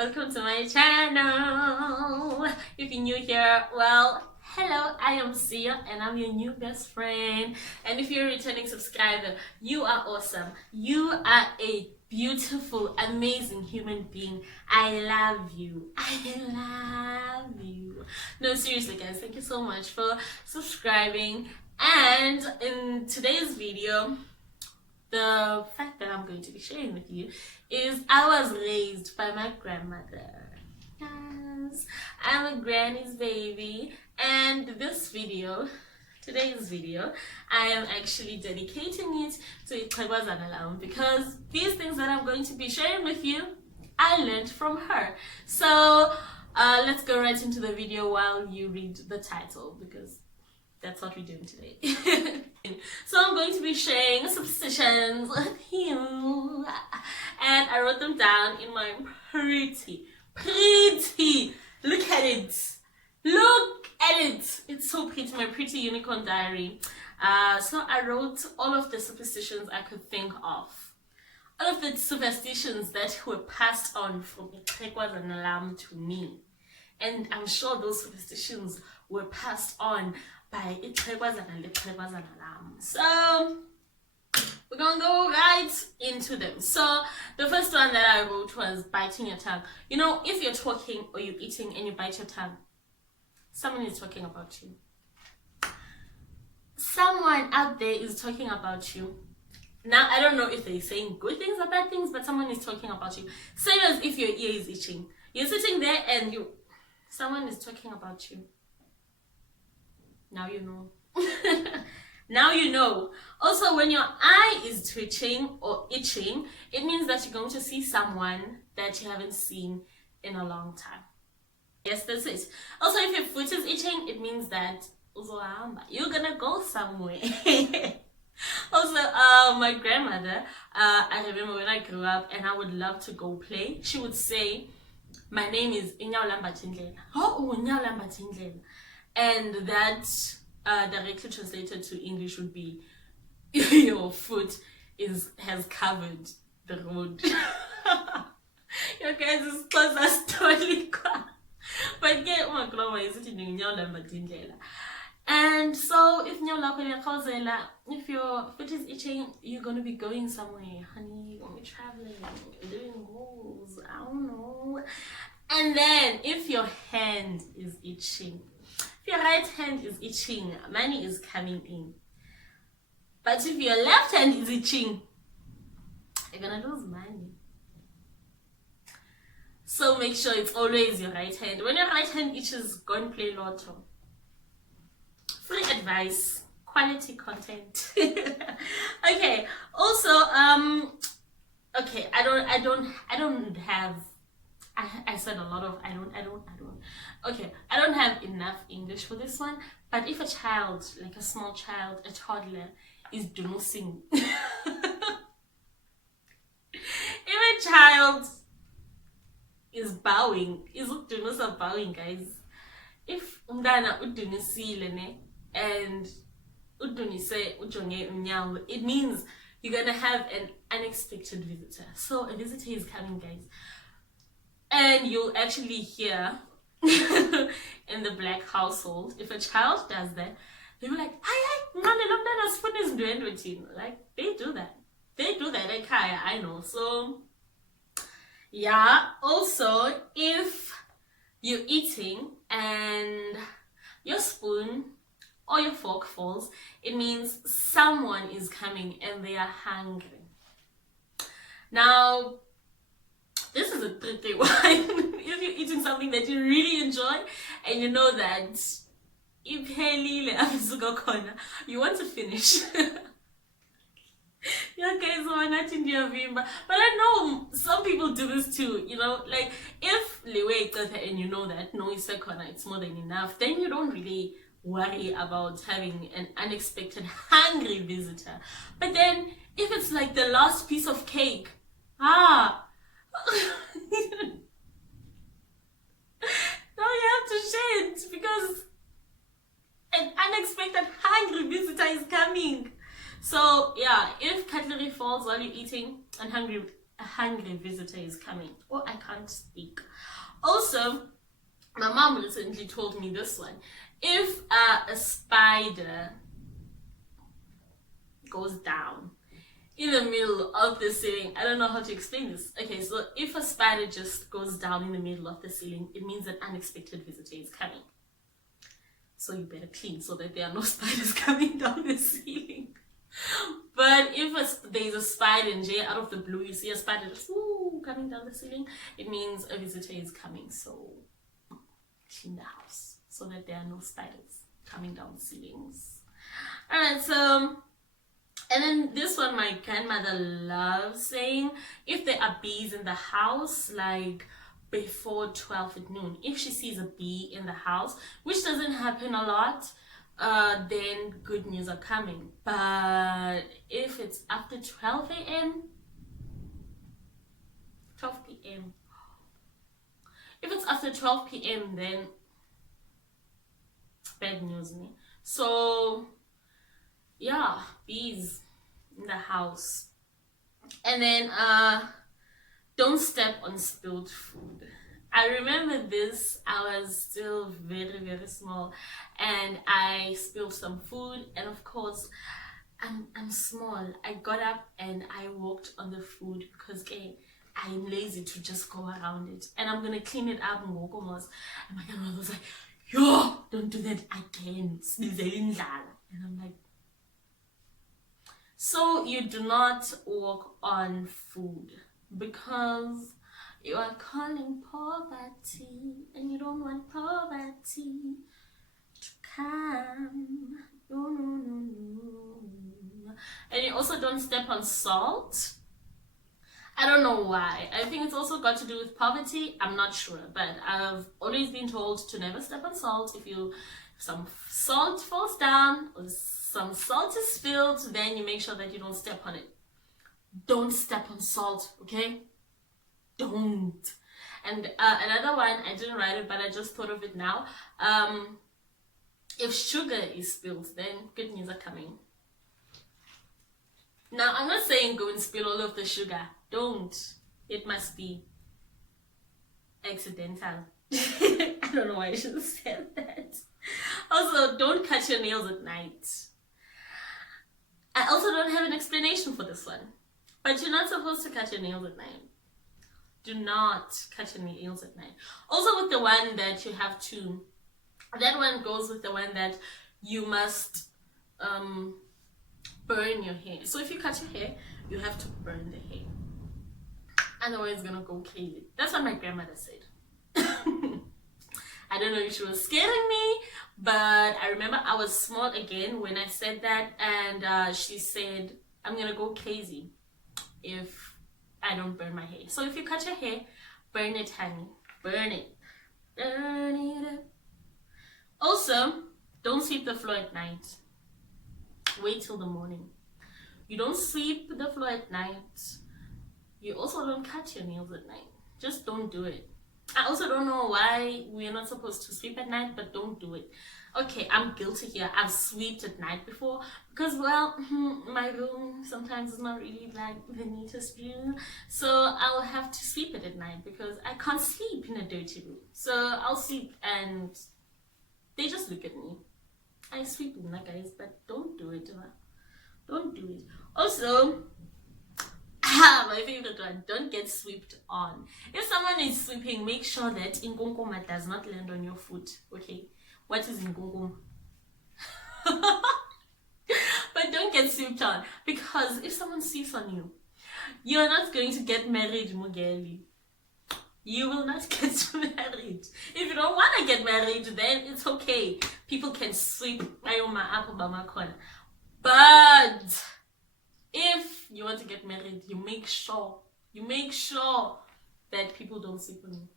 welcome to my channel. If you're new here, well, hello, I am Siyo and I'm your new best friend. And if you're a returning subscriber, you are awesome. You are a beautiful, amazing human being. I love you. I love you. No, seriously guys, thank you so much for subscribing. And in today's video, the fact that I'm going to be sharing with you is I was raised by my grandmother. Yes, I'm a granny's baby, and today's video, I am actually dedicating it to XHOSA because these things that I'm going to be sharing with you, I learned from her. So let's go right into the video while you read the title, because that's what we're doing today. So I'm going to be sharing superstitions with you, and I wrote them down in my pretty, look at it, it's so pretty, my pretty unicorn diary. So I wrote all of the superstitions I could think of, all of the superstitions that were passed on from XHOSA to me, and I'm sure those superstitions were passed on by XHOSA. So we're gonna go right into them. So the first one that I wrote was biting your tongue. You know, if you're talking or you're eating and you bite your tongue, someone is talking about you. Someone out there is talking about you. Now, I don't know if they're saying good things or bad things, but someone is talking about you. Same as if your ear is itching. You're sitting there and someone is talking about you. Now you know. Now you know. Also, when your eye is twitching or itching, it means that you're going to see someone that you haven't seen in a long time. Yes, that's it. Also, if your foot is itching, it means that you're gonna go somewhere. Also, my grandmother, I remember when I grew up and I would love to go play, she would say, my name is Inyawulamba Tindlela. Oh, Inyawulamba Tindlela. And that directly translated to English would be, your foot has covered the road. Your guys is XHOSA story. But get my grandma is it in Inyawulamba Tindlela. And so if if your foot is itching, you're gonna be going somewhere, honey. You're gonna be traveling, you're doing goals, I don't know. And then if your hand is itching, if your right hand is itching, money is coming in. But if your left hand is itching, you're gonna lose money. So make sure it's always your right hand. When your right hand itches, go and play lotto. Free advice, quality content. Okay. Also, okay, I said a lot of okay, I don't have enough English for this one, but if a child, like a small child, a toddler, is donosing, if a child is bowing, bowing, guys. If umdana udunisile ne and udunise ujonge unyawo, it means you're gonna have an unexpected visitor. So a visitor is coming, guys. And you'll actually hear in the black household, if a child does that, they'll be like, like, they do that. They do that at Kaya, I know. So yeah, also if you're eating and your spoon or your fork falls, it means someone is coming and they are hungry. Now, this is a tricky one. If you're eating something that you really enjoy and you know that you want to finish. But I know some people do this too, you know, like if and you know that no, it's more than enough, then you don't really worry about having an unexpected hungry visitor. But then if it's like the last piece of cake, now you have to share it because an unexpected hungry visitor is coming. So yeah, if cutlery falls while you're eating and a hungry visitor is coming. Oh, I can't speak. Also, my mom recently told me this one. If a spider goes down in the middle of the ceiling, I don't know how to explain this. Okay, so if a spider just goes down in the middle of the ceiling, it means an unexpected visitor is coming. So you better clean so that there are no spiders coming down the ceiling. But if there's a spider in jail out of the blue, you see a spider just coming down the ceiling, it means a visitor is coming. So clean the house so that there are no spiders coming down the ceilings. Alright, so, and then this one my grandmother loves saying, if there are bees in the house, like before 12 at noon, if she sees a bee in the house, which doesn't happen a lot, then good news are coming. But if it's after 12 a.m., 12 p.m., if it's after 12 p.m., then bad news, me. So yeah, bees in the house. And then don't step on spilled food. I remember this, I was still very, very small, and I spilled some food, and of course, I'm small. I got up and I walked on the food because I'm lazy to just go around it, and I'm gonna clean it up and walk almost. And my grandmother was like, yo, don't do that again. And I'm like, so you do not walk on food because you are calling poverty, and you don't want poverty to come. No, no, no, no. And you also don't step on salt. I don't know why. I think it's also got to do with poverty. I'm not sure, but I've always been told to never step on salt. If some salt falls down or some salt is spilled, then you make sure that you don't step on it. Don't step on salt, okay? Don't. And another one, I didn't write it, but I just thought of it now. If sugar is spilled, then good news are coming. Now, I'm not saying go and spill all of the sugar. Don't. It must be accidental. I don't know why I should have said that. Also, don't cut your nails at night. I also don't have an explanation for this one. But you're not supposed to cut your nails at night. Do not cut your nails at night. Also with the one that you have to, that one goes with the one that you must burn your hair. So if you cut your hair, you have to burn the hair. Otherwise it's gonna go crazy. That's what my grandmother said. I don't know if she was scaring me, but I remember I was small again when I said that, and she said, I'm gonna go crazy if I don't burn my hair. So if you cut your hair, burn it, honey. Burn it. Burn it. Also, don't sweep the floor at night. Wait till the morning. You don't sweep the floor at night. You also don't cut your nails at night. Just don't do it. I also don't know why we're not supposed to sweep at night, but don't do it. Okay, I'm guilty here. I've swept at night before because, well, my room sometimes is not really like the neatest room. So I'll have to sweep it at night because I can't sleep in a dirty room. So I'll sleep and they just look at me. I sweep in that, guys, but don't do it. Don't do it. Also, my favorite one, don't get swept on. If someone is sweeping, make sure that inkunkuma does not land on your foot. Okay, what is inkunkuma? But don't get swept on, because if someone sweeps on you, you're not going to get married, Mugeli. You will not get married. If you don't want to get married, then it's okay. People can sweep but if you want to get married, you make sure that people don't sleep on you.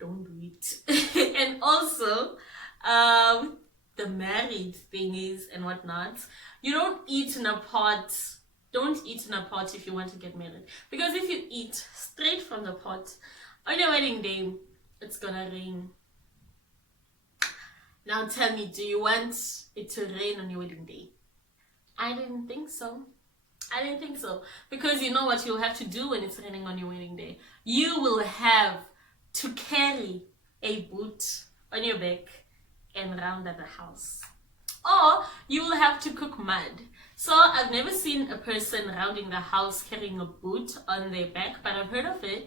Don't do it. And also, the married thingies and whatnot, you don't eat in a pot. Don't eat in a pot if you want to get married. Because if you eat straight from the pot, on your wedding day, it's gonna rain. Now tell me, do you want it to rain on your wedding day? I didn't think so. I didn't think so. Because you know what you'll have to do when it's raining on your wedding day? You will have to carry a boot on your back and round at the house. Or you will have to cook mud. So I've never seen a person rounding the house carrying a boot on their back, but I've heard of it.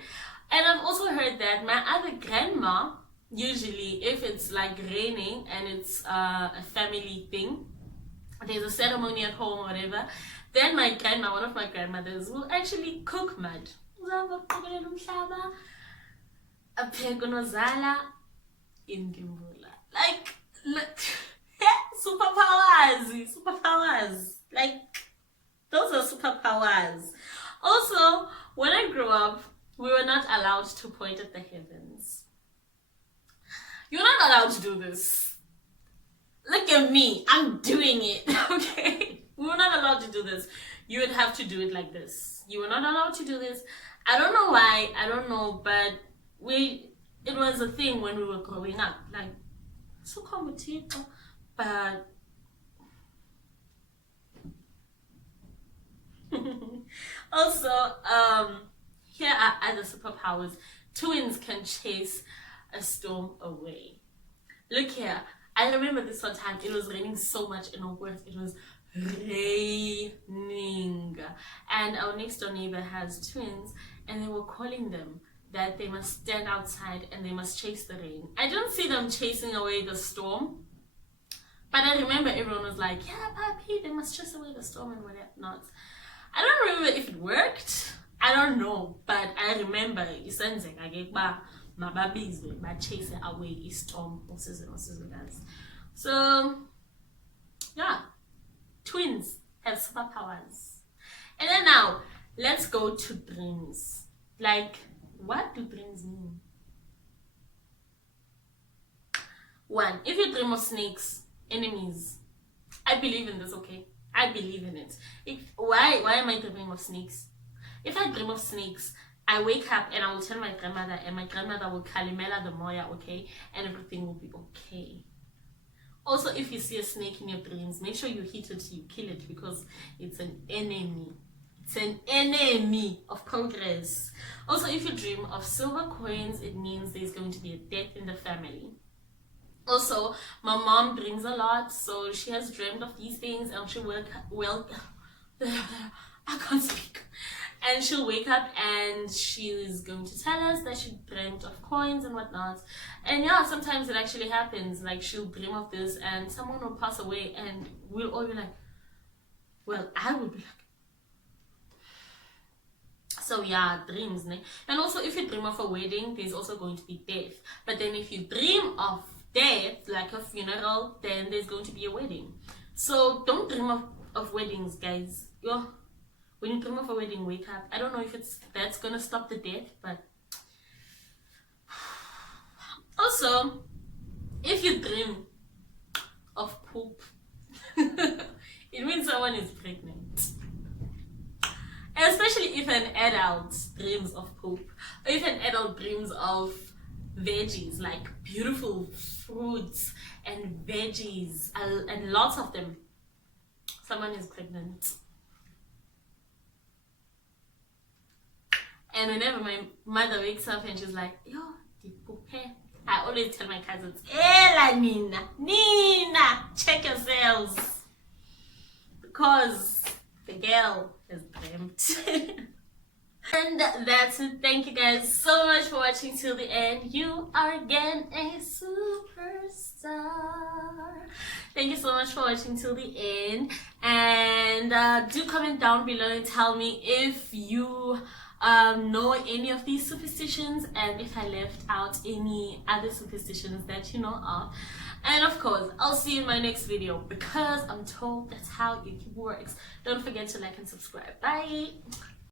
And I've also heard that my other grandma, usually if it's like raining and it's a family thing, there's a ceremony at home or whatever, then my grandma, one of my grandmothers, will actually cook mud. Like, superpowers. Like, those are superpowers. Also, when I grew up, we were not allowed to point at the heavens. You're not allowed to do this. Look at me, I'm doing it, okay? We were not allowed to do this. You would have to do it like this. You were not allowed to do this. I don't know why, I don't know, but it was a thing when we were growing up. Like, so complicated, but also, here are other superpowers. Twins can chase a storm away. Look here. I remember this one time, it was raining so much in Oakworth. It was raining. And our next door neighbor has twins, and they were calling them that they must stand outside and they must chase the rain. I don't see them chasing away the storm, but I remember everyone was like, yeah, papi, they must chase away the storm and whatnot. I don't remember if it worked. I don't know, but I remember chase away a storm. Guys. So yeah, twins have superpowers. And then now let's go to dreams. Like, what do dreams mean? One, if you dream of snakes, enemies, I believe in this, okay? I believe in it. Why am I dreaming of snakes? If I dream of snakes, I wake up and I will tell my grandmother, and my grandmother will kalimela the moya, okay? And everything will be okay. Also, if you see a snake in your dreams, make sure you hit it, you kill it, because it's an enemy. It's an enemy of progress. Also, if you dream of silver coins, it means there's going to be a death in the family. Also, my mom dreams a lot, so she has dreamed of these things, and she'll I can't speak. And she'll wake up and she's going to tell us that she dreamt of coins and whatnot. And yeah, sometimes it actually happens. Like, she'll dream of this and someone will pass away and we'll all be like, well, I would be like. So yeah, dreams. Ne? And also, if you dream of a wedding, there's also going to be death. But then if you dream of death, like a funeral, then there's going to be a wedding. So don't dream of weddings, guys. When you dream of a wedding, wake up. I don't know if that's gonna stop the death, but also, if you dream of poop, it means someone is pregnant. Especially if an adult dreams of poop, or if an adult dreams of veggies, like beautiful fruits and veggies, and lots of them, someone is pregnant. And whenever my mother wakes up and she's like, yo, I always tell my cousins, Ela Nina, check yourselves. Because the girl has dreamt. And that's it. Thank you guys so much for watching till the end. You are again a superstar. Thank you so much for watching till the end. And do comment down below and tell me if you know any of these superstitions, and if I left out any other superstitions that you know of. And of course, I'll see you in my next video, because I'm told that's how YouTube works. Don't forget to like and subscribe. Bye.